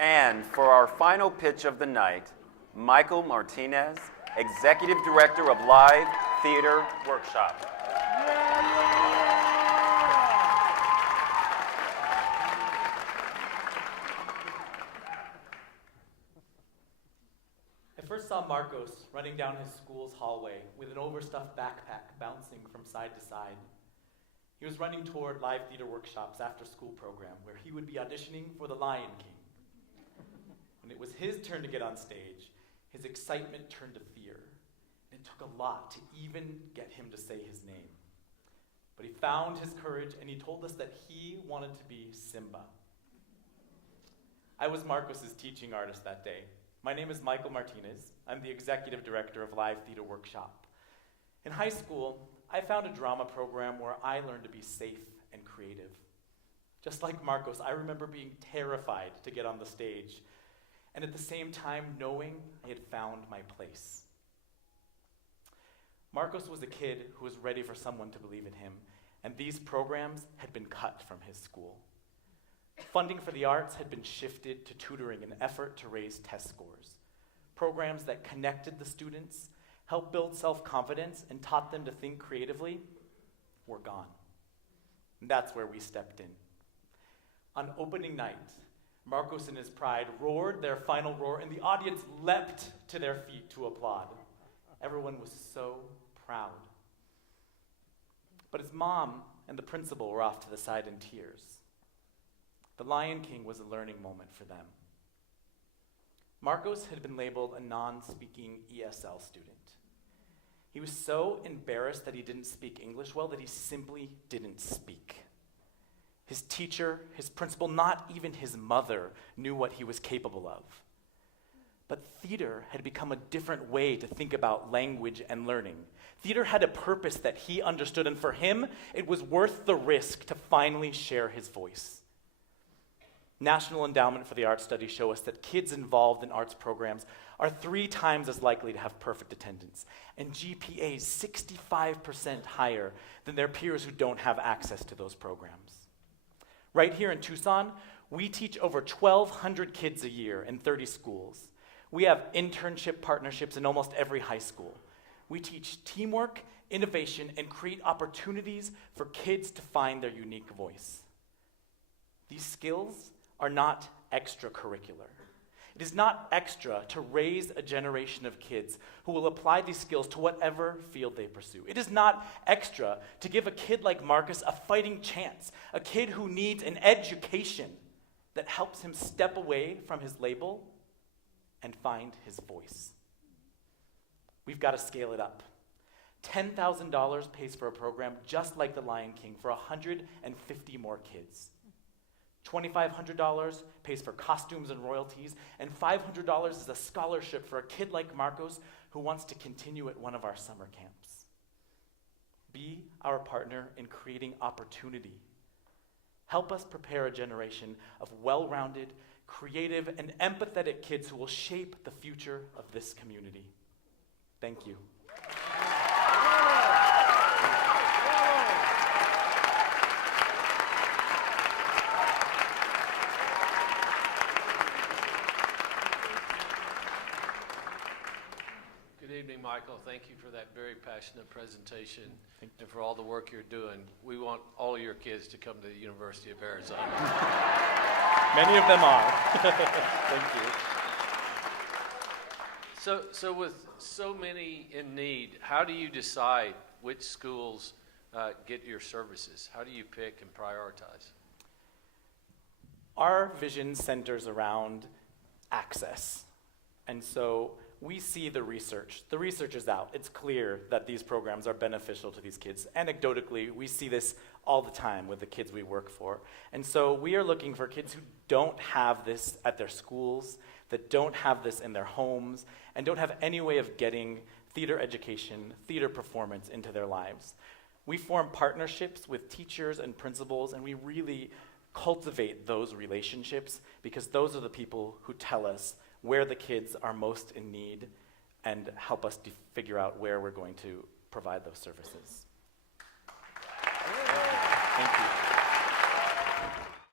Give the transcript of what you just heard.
And for our final pitch of the night, Michael Martinez, Executive Director of Live Theater Workshop. I first saw Marcos running down his school's hallway with an overstuffed backpack bouncing from side to side. He was running toward Live Theater Workshop's after-school program where he would be auditioning for The Lion King. When it was his turn to get on stage, his excitement turned to fear. And it took a lot to even get him to say his name. But he found his courage and he told us that he wanted to be Simba. I was Marcos's teaching artist that day. My name is Michael Martinez. I'm the executive director of Live Theater Workshop. In high school, I found a drama program where I learned to be safe and creative. Just like Marcos, I remember being terrified to get on the stage, and at the same time knowing I had found my place. Marcos was a kid who was ready for someone to believe in him, and these programs had been cut from his school. Funding for the arts had been shifted to tutoring in an effort to raise test scores. Programs that connected the students, helped build self-confidence, and taught them to think creatively were gone. And that's where we stepped in. On opening night, Marcos and his pride roared their final roar, and the audience leapt to their feet to applaud. Everyone was so proud. But his mom and the principal were off to the side in tears. The Lion King was a learning moment for them. Marcos had been labeled a non-speaking ESL student. He was so embarrassed that he didn't speak English well that he simply didn't speak. His teacher, his principal, not even his mother knew what he was capable of. But theater had become a different way to think about language and learning. Theater had a purpose that he understood, and for him, it was worth the risk to finally share his voice. National Endowment for the Arts studies show us that kids involved in arts programs are 3 times as likely to have perfect attendance, and GPAs 65% higher than their peers who don't have access to those programs. Right here in Tucson, we teach over 1,200 kids a year in 30 schools. We have internship partnerships in almost every high school. We teach teamwork, innovation, and create opportunities for kids to find their unique voice. These skills are not extracurricular. It is not extra to raise a generation of kids who will apply these skills to whatever field they pursue. It is not extra to give a kid like Marcus a fighting chance, a kid who needs an education that helps him step away from his label and find his voice. We've got to scale it up. $10,000 pays for a program just like The Lion King for 150 more kids. $2,500 pays for costumes and royalties, and $500 is a scholarship for a kid like Marcos who wants to continue at one of our summer camps. Be our partner in creating opportunity. Help us prepare a generation of well-rounded, creative, and empathetic kids who will shape the future of this community. Thank you. Good evening, Michael. Thank you for that very passionate presentation and for all the work you're doing. We want all of your kids to come to the University of Arizona. Many of them are. Thank you. So with so many in need, how do you decide which schools get your services? How do you pick and prioritize? Our vision centers around access. And so we see the research. The research is out. It's clear that these programs are beneficial to these kids. Anecdotally, we see this all the time with the kids we work for. And so we are looking for kids who don't have this at their schools, that don't have this in their homes, and don't have any way of getting theater education, theater performance into their lives. We form partnerships with teachers and principals, and we really cultivate those relationships because those are the people who tell us where the kids are most in need and help us figure out where we're going to provide those services. Thank you.